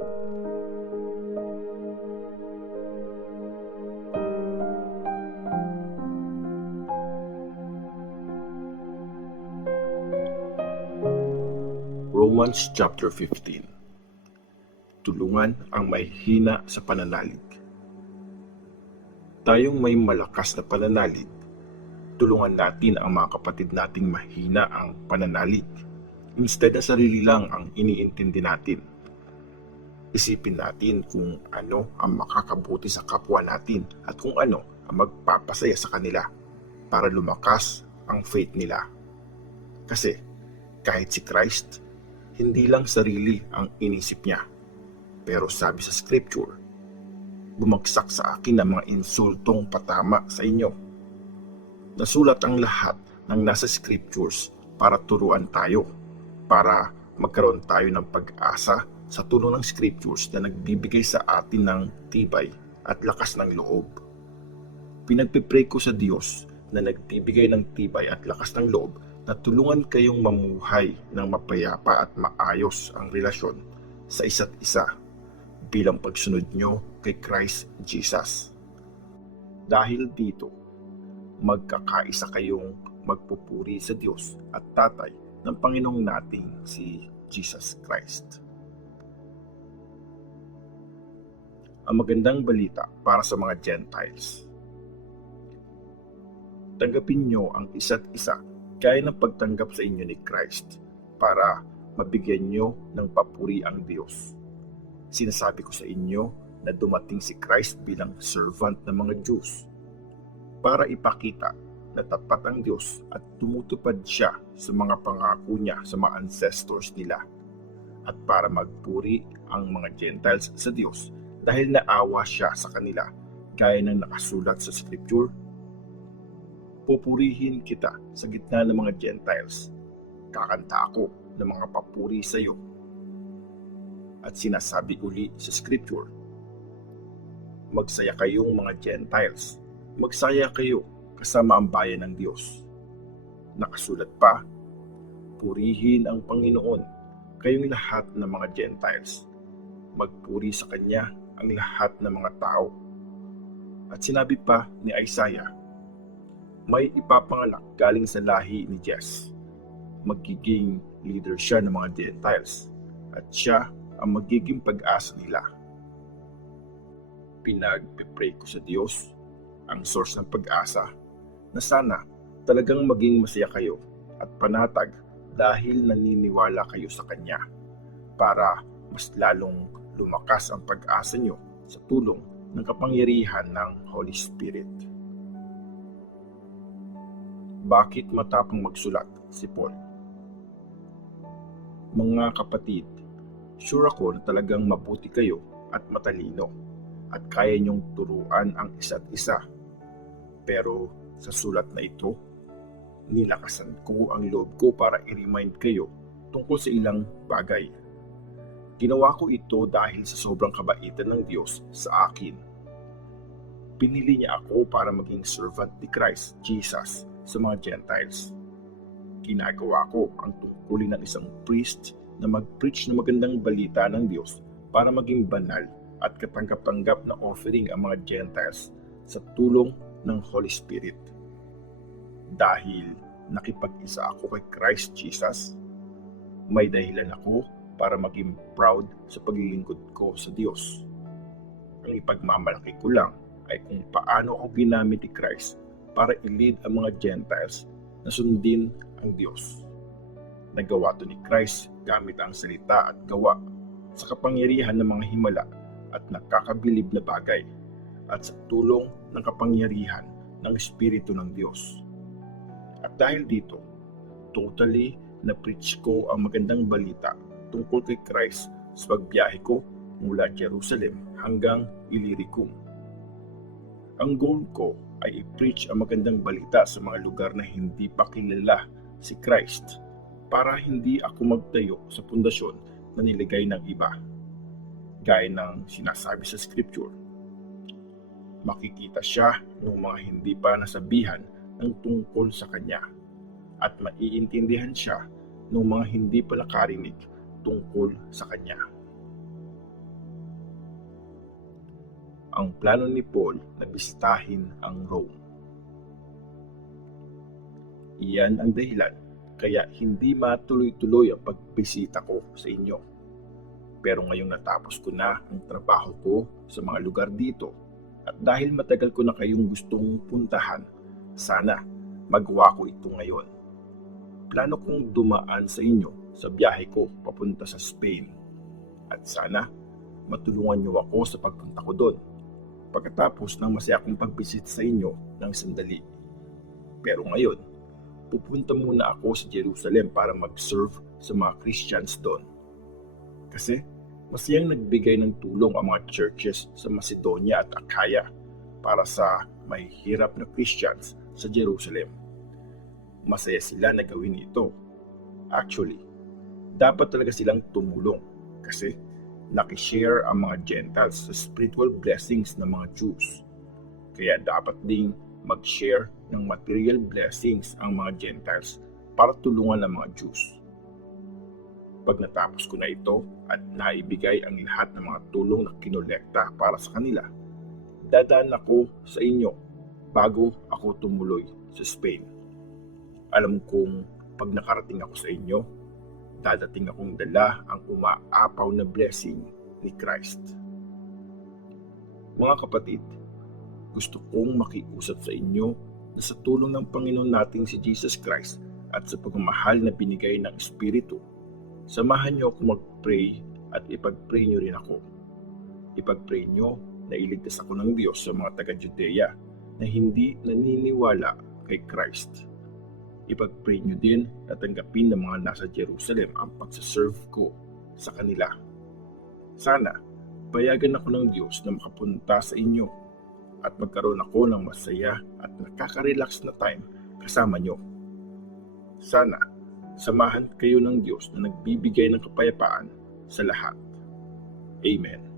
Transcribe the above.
Romans chapter 15. Tulungan ang mahihina sa pananalig. Tayong may malakas na pananalig, tulungan natin ang mga kapatid nating mahina ang pananalig. Instead na sarili lang ang iniintindi natin. Isipin natin kung ano ang makakabuti sa kapwa natin at kung ano ang magpapasaya sa kanila para lumakas ang faith nila. Kasi kahit si Christ, hindi lang sarili ang inisip niya. Pero sabi sa scripture, bumagsak sa akin ang mga insultong patama sa inyo. Nasulat ang lahat ng nasa scriptures para turuan tayo, para magkaroon tayo ng pag-asa sa tulong ng scriptures na nagbibigay sa atin ng tibay at lakas ng loob. Pinagpipray ko sa Diyos na nagbibigay ng tibay at lakas ng loob na tulungan kayong mamuhay ng mapayapa at maayos ang relasyon sa isa't isa bilang pagsunod nyo kay Christ Jesus. Dahil dito, magkakaisa kayong magpupuri sa Diyos at Tatay ng Panginoong nating si Jesus Christ. Ang magandang balita para sa mga Gentiles. Tanggapin nyo ang isa't isa gaya ng pagtanggap sa inyo ni Christ para mabigyan nyo ng papuri ang Diyos. Sinasabi ko sa inyo na dumating si Christ bilang servant ng mga Jews para ipakita na tapat ang Diyos at tumutupad siya sa mga pangako niya sa mga ancestors nila at para magpuri ang mga Gentiles sa Diyos dahil naawa siya sa kanila gaya ng nakasulat sa Scripture. Pupurihin kita sa gitna ng mga Gentiles. Kakanta ako ng mga papuri sa iyo. At sinasabi uli sa Scripture, magsaya kayong mga Gentiles. Magsaya kayo kasama ang bayan ng Diyos. Nakasulat pa, purihin ang Panginoon, kayong lahat ng mga Gentiles. Magpuri sa Kanya ang lahat ng mga tao. At sinabi pa ni Isaiah, may ipapanganak galing sa lahi ni Jess. Magiging leader siya ng mga Gentiles at siya ang magiging pag-asa nila. Pinagpipray ko sa Diyos, ang source ng pag-asa, na sana talagang maging masaya kayo at panatag dahil naniniwala kayo sa Kanya para mas lalong lumakas ang pag-asa nyo sa tulong ng kapangyarihan ng Holy Spirit. Bakit matapang magsulat si Paul? Mga kapatid, sure ako na talagang mabuti kayo at matalino at kaya niyong turuan ang isa't isa. Pero sa sulat na ito, nilakasan ko ang loob ko para i-remind kayo tungkol sa ilang bagay. Ginawa ko ito dahil sa sobrang kabaitan ng Diyos sa akin. Pinili niya ako para maging servant ni Christ Jesus sa mga Gentiles. Ginagawa ko ang tungkulin ng isang priest na mag-preach ng magandang balita ng Diyos para maging banal at katanggap-tanggap na offering ang mga Gentiles sa tulong ng Holy Spirit. Dahil nakipag-isa ako kay Christ Jesus, may dahilan ako para maging proud sa paglilingkod ko sa Diyos. Ang ipagmamalaki ko lang ay kung paano ako ginamit ni Christ para i-lead ang mga Gentiles na sundin ang Diyos. Nagawa to ni Christ gamit ang salita at gawa sa kapangyarihan ng mga himala at nakakabilib na bagay at sa tulong ng kapangyarihan ng Espiritu ng Diyos. At dahil dito, totally na-preach ko ang magandang balita tungkol kay Christ sa pagbiyahe ko mula Jerusalem hanggang Illyricum. Ang goal ko ay i-preach ang magandang balita sa mga lugar na hindi pa kilala si Christ para hindi ako magtayo sa pundasyon na nilagay ng iba. Gaya ng sinasabi sa Scripture, makikita siya ng mga hindi pa nasabihan ng tungkol sa Kanya at maiintindihan siya ng mga hindi pa nakarinig tungkol sa Kanya. ang plano ni Paul na bisitahin ang Rome. Iyan ang dahilan kaya hindi matuloy-tuloy ang pagbisita ko sa inyo. Pero ngayong natapos ko na ang trabaho ko sa mga lugar dito at dahil matagal ko na kayong gustong puntahan, sana magawa ko ito ngayon. Plano kong dumaan sa inyo sa biyahe ko papunta sa Spain at sana matulungan niyo ako sa pagpunta ko doon pagkatapos ng masaya kong pagbisit sa inyo ng sandali. Pero ngayon, pupunta muna ako sa Jerusalem para mag-serve sa mga Christians doon. Kasi masayang nagbigay ng tulong ang mga churches sa Macedonia at Achaia para sa mahihirap na Christians sa Jerusalem. Masaya sila na gawin ito. Actually, dapat talaga silang tumulong kasi nakishare ang mga Gentiles sa spiritual blessings ng mga Jews. Kaya dapat ding mag-share ng material blessings ang mga Gentiles para tulungan ang mga Jews. Pag natapos ko na ito at naibigay ang lahat ng mga tulong na kinolekta para sa kanila, dadaan ako sa inyo bago ako tumuloy sa Spain. Alam kong pag nakarating ako sa inyo, dadating akong dala ang umaapaw na blessing ni Christ. Mga kapatid, gusto kong makiusap sa inyo na sa tulong ng Panginoon nating si Jesus Christ at sa pagmamahal na binigay ng Espiritu, samahan niyo ako mag-pray at ipag-pray niyo rin ako. Ipag-pray niyo na iligtas ako ng Diyos sa mga taga-Judea na hindi naniniwala kay Christ. Ipag-pray niyo din na tanggapin ng mga nasa Jerusalem ang pagsaserve ko sa kanila. Sana, payagan ako ng Diyos na makapunta sa inyo at magkaroon ako ng masaya at nakaka-relax na time kasama niyo. Sana, samahan kayo ng Diyos na nagbibigay ng kapayapaan sa lahat. Amen.